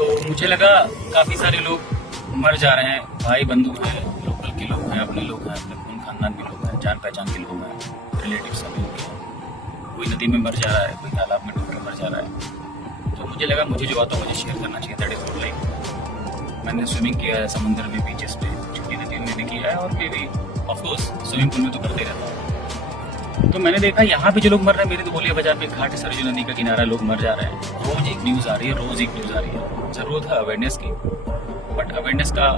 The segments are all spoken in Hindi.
तो मुझे लगा काफ़ी सारे लोग मर जा रहे हैं, भाई बंधु हैं, लोकल के लोग हैं, अपने लोग हैं, अपने खून खानदान के लोग हैं, जान पहचान के लोग हैं, रिलेटिव सभी लोग हैं। कोई नदी में मर जा रहा है, कोई तालाब में डूब कर मर जा रहा है। तो मुझे लगा मुझे जो आता है मुझे शेयर करना चाहिए। That is good life. मैंने स्विमिंग किया है समुद्र में, बीचेस पे, छोटी नदियों में भी किया है, और भी ऑफकोर्स स्विमिंग पूल में तो करते रहता हूँ। तो मैंने देखा यहाँ पे जो लोग मर रहे हैं, मेरे तो बोलिया बाजार में घाट सरयू नदी का किनारा लोग मर जा रहे हैं। रोज एक न्यूज़ आ रही है, रोज एक न्यूज़ आ रही है। जरूरत है अवेयरनेस की, बट अवेयरनेस का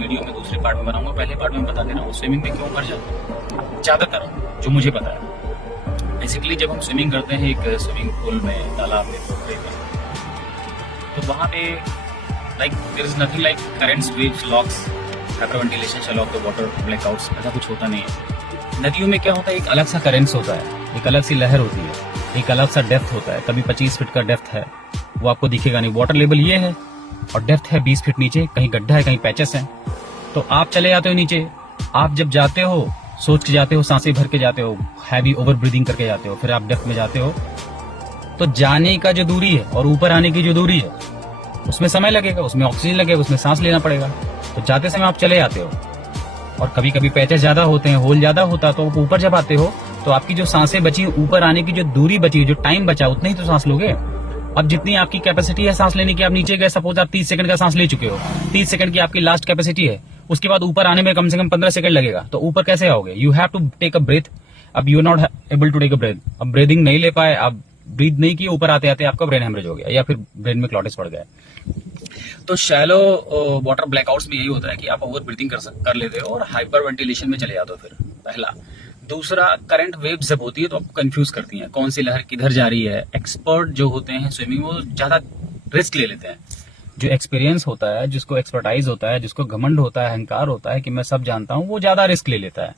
वीडियो में दूसरे पार्ट में बनाऊंगा। पहले पार्ट में बता दे रहा हूँ स्विमिंग में क्यों मर जाते हैं ज़्यादातर, जो मुझे पता है। बेसिकली जब हम स्विमिंग करते हैं एक स्विमिंग पूल में, तालाब में, पोखरे में, तो वहाँ पे like there is nothing like currents, waves, locks, hyperventilation, shell of the water, blackouts, ऐसा कुछ होता नहीं है। नदियों में क्या होता है, एक अलग सा करेंट्स होता है, एक अलग सी लहर होती है, एक अलग सा डेप्थ होता है। कभी 25 फीट का डेप्थ है, वो आपको दिखेगा नहीं। वाटर लेवल ये है और डेप्थ है 20 फीट नीचे, कहीं गड्ढा है, कहीं पैचेस है। तो आप चले जाते हो नीचे। आप जब जाते हो सोच के जाते हो, सांसें भर के जाते हो, हैवी ओवर ब्रीदिंग करके जाते हो, फिर आप डेप्थ में जाते हो। तो जाने का जो दूरी है और ऊपर आने की जो दूरी है, उसमें समय लगेगा, उसमें ऑक्सीजन लगेगा, उसमें सांस लेना पड़ेगा। तो जाते समय आप चले जाते हो, और कभी कभी पैचेस ज्यादा होते हैं, होल ज्यादा होता, तो ऊपर जब आते हो तो आपकी जो सांसें बची, ऊपर आने की जो दूरी बची, जो टाइम बचा, उतना ही तो सांस लोगे। अब जितनी आपकी कैपेसिटी है सांस लेने की, आप नीचे गए, सपोज आप 30 सेकंड का सांस ले चुके हो, 30 सेकंड की आपकी लास्ट कैपेसिटी है, उसके बाद ऊपर आने में कम से कम 15 सेकंड लगेगा। तो ऊपर कैसे आओगे? You have to take a breath. अब you are not able to take a breath, अब ब्रीदिंग नहीं ले पाए, आप ब्रीथ नहीं किए, ऊपर आते आते आपका ब्रेन हेमरेज हो गया, या फिर ब्रेन में क्लॉटिस पड़ गया। तो शैलो वाटर ब्लैकआउट्स में यही होता है कि आप ओवर ब्रीथिंग कर लेते हो और हाइपर वेंटिलेशन में चले जाते हो। फिर पहला। दूसरा, करंट वेव्स जब होती है तो आपको कंफ्यूज करती हैं, कौन सी लहर किधर जा रही है। एक्सपर्ट जो होते हैं स्विमिंग, वो ज्यादा रिस्क ले लेते हैं। जो एक्सपीरियंस होता है, जिसको एक्सपर्टाइज होता है, जिसको घमंड होता है, अहंकार होता है कि मैं सब जानता हूं, वो ज्यादा रिस्क ले लेता है।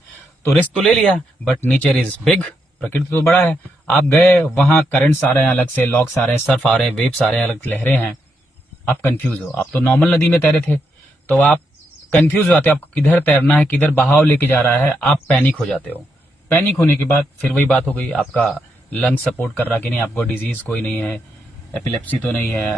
तो रिस्क तो ले लिया, बट नेचर इज बिग, प्रकृति तो बड़ा है। आप गए, वहां करंट्स आ रहे हैं अलग से, लॉक्स आ रहे हैं, सर्फ आ रहे हैं, वेव्स आ रहे हैं, अलग लहरें हैं, आप कंफ्यूज हो। आप तो नॉर्मल नदी में तैरे थे, तो आप कंफ्यूज हो जाते हो, आपको किधर तैरना है, किधर बहाव लेके जा रहा है, आप पैनिक हो जाते हो। पैनिक होने के बाद फिर वही बात हो गई, आपका लंग सपोर्ट कर रहा कि नहीं, आपको डिजीज कोई नहीं है, एपिलेप्सी तो नहीं है,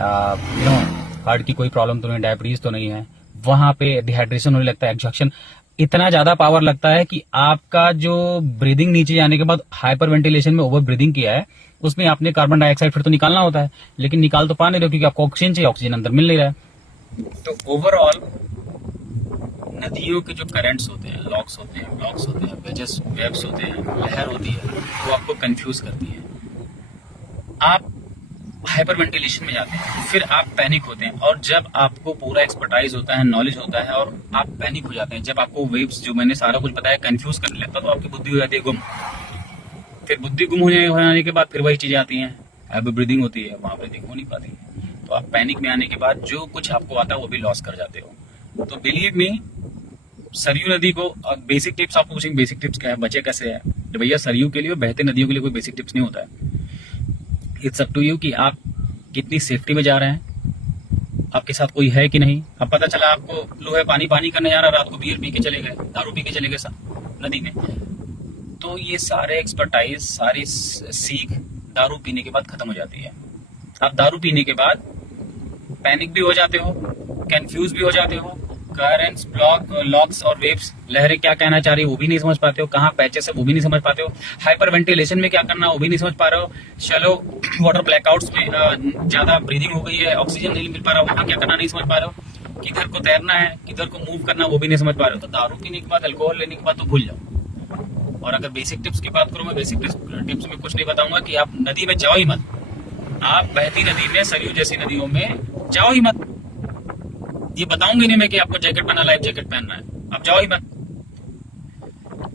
हार्ट की कोई प्रॉब्लम तो नहीं, डायबिटीज तो नहीं है। वहां पे डिहाइड्रेशन होने लगता है, एक्सॉक्शन, इतना ज्यादा पावर लगता है कि आपका जो ब्रीदिंग नीचे जाने के बाद हाइपर वेंटिलेशन में ओवर ब्रीदिंग किया है, उसमें आपने कार्बन डाइऑक्साइड फिर तो निकालना होता है, लेकिन निकाल तो पा नहीं रहे हो क्योंकि आपको ऑक्सीजन चाहिए, ऑक्सीजन अंदर मिल नहीं रहा है। तो ओवरऑल नदियों के जो करंट्स होते हैं, लॉक्स होते हैं, ब्लॉक्स होते हैं, वेव्स होते हैं, लहर होती है, वो आपको कंफ्यूज करती है। आप हाइपर वेंटिलेशन में जाते हैं, फिर आप पैनिक होते हैं, और जब आपको पूरा एक्सपर्टाइज होता है, नॉलेज होता है, और आप पैनिक हो जाते हैं, जब आपको वेव्स, जो मैंने सारा कुछ बताया, कंफ्यूज करने लगता है, तो आपकी बुद्धि हो जाती है गुम। फिर बुद्धि गुम होने के बाद फिर वही चीजें आती हैं, अब ब्रीदिंग होती है, वहां ब्रीदिंग हो नहीं पाती। तो आप पैनिक में आने के बाद जो कुछ आपको आता है वो भी लॉस कर जाते हो। तो बिलीव मी, सरयू नदी को बेसिक टिप्स आपको पूछेंगे, बेसिक टिप्स क्या है, बचे कैसे है, तो भैया सरयू के लिए, बहते नदियों के लिए कोई बेसिक टिप्स नहीं होता है। इट्स अप टू यू कि आप कितनी सेफ्टी में जा रहे हैं, आपके साथ कोई है कि नहीं। अब पता चला आपको लो है, पानी करने जा रहा, रात को बियर पी के चले गए, दारू पी के चले गए नदी में, तो ये सारे एक्सपर्टाइज, सारी सीख दारू पीने के बाद खत्म हो जाती है। आप दारू पीने के बाद पैनिक भी हो जाते हो, कंफ्यूज भी हो जाते हो, करंट्स, लॉक्स और वेव्स, लहरें क्या कहना चाह रही है वो भी नहीं समझ पाते हो, कहाँ पैचेस है वो भी नहीं समझ पाते हो, हाइपर वेंटिलेशन में क्या करना वो भी नहीं समझ पा रहे हो, शैलो वाटर ब्लैकआउट्स में ज्यादा ब्रीदिंग हो गई है, ऑक्सीजन नहीं मिल पा रहा, वहां क्या करना नहीं समझ पा रहे हो, किधर को तैरना है, किधर को मूव करना वो भी नहीं समझ पा रहे हो। तो दारू पीने के बाद, अल्कोहल लेने के बाद तो भूल जाओ। और अगर बेसिक टिप्स की बात करूं, मैं बेसिक टिप्स में कुछ नहीं बताऊंगा कि आप नदी में जाओ ही मत। आप बहती नदी में, सरयू जैसी नदियों में जाओ ही मत। ये बताऊंगी नहीं मैं कि आपको जैकेट पहना, लाइफ जैकेट पहनना है, आप जाओ ही मत।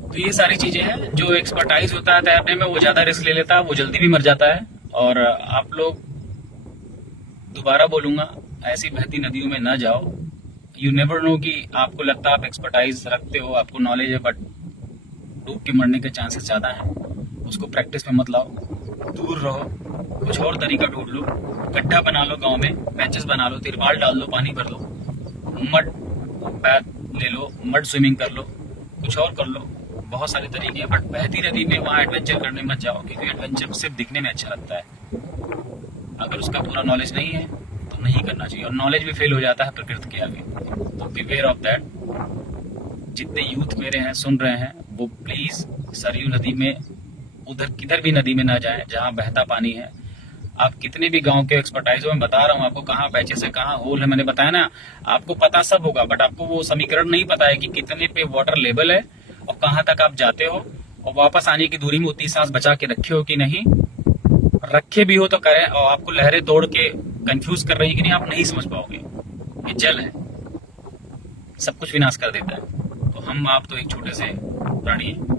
तो ये सारी चीजें हैं, जो एक्सपर्टाइज होता है तैरने में वो ज्यादा रिस्क ले लेता है, वो जल्दी भी मर जाता है। और आप लोग, दोबारा बोलूंगा, ऐसी बहती नदियों में ना जाओ। यू नेवर नो कि आपको लगता है आप एक्सपर्टाइज रखते हो, आपको नॉलेज है, बट डूब के मरने के चांसेस ज्यादा हैं। उसको प्रैक्टिस में मत लाओ, दूर रहो, कुछ और तरीका ढूंढ लो, गड्ढा बना लो, गांव में पैचेस बना लो, तिरपाल डाल लो, पानी भर लो, मड बैथ ले लो, मड स्विमिंग कर लो, कुछ और कर लो, बहुत सारे तरीके हैं। बट बहती नदी में वहाँ एडवेंचर करने मत जाओ, क्योंकि एडवेंचर सिर्फ दिखने में अच्छा लगता है, अगर उसका पूरा नॉलेज नहीं है तो नहीं करना चाहिए, और नॉलेज भी फेल हो जाता है प्रकृति के आगे। तो बिवेयर ऑफ दैट। जितने यूथ मेरे हैं सुन रहे हैं, वो प्लीज सरयू नदी में, उधर किधर भी नदी में ना जाएं जहां बहता पानी है। आप कितने भी गांव के एक्सपर्टाइज हो, मैं बता रहा हूँ आपको कहाँ पैचेस है, कहाँ होल है, मैंने बताया ना, आपको पता सब होगा, बट आपको वो समीकरण नहीं पता है कि कितने पे वाटर लेवल है और कहाँ तक आप जाते हो, और वापस आने की दूरी में उतनी सांस बचा के रखे हो कि नहीं। रखे भी हो तो करें, और आपको लहरें तोड़ के कंफ्यूज कर रही है कि नहीं, आप नहीं समझ पाओगे। ये जल है, सब कुछ विनाश कर देता है। तो हम आप तो एक छोटे से प्राणी हैं।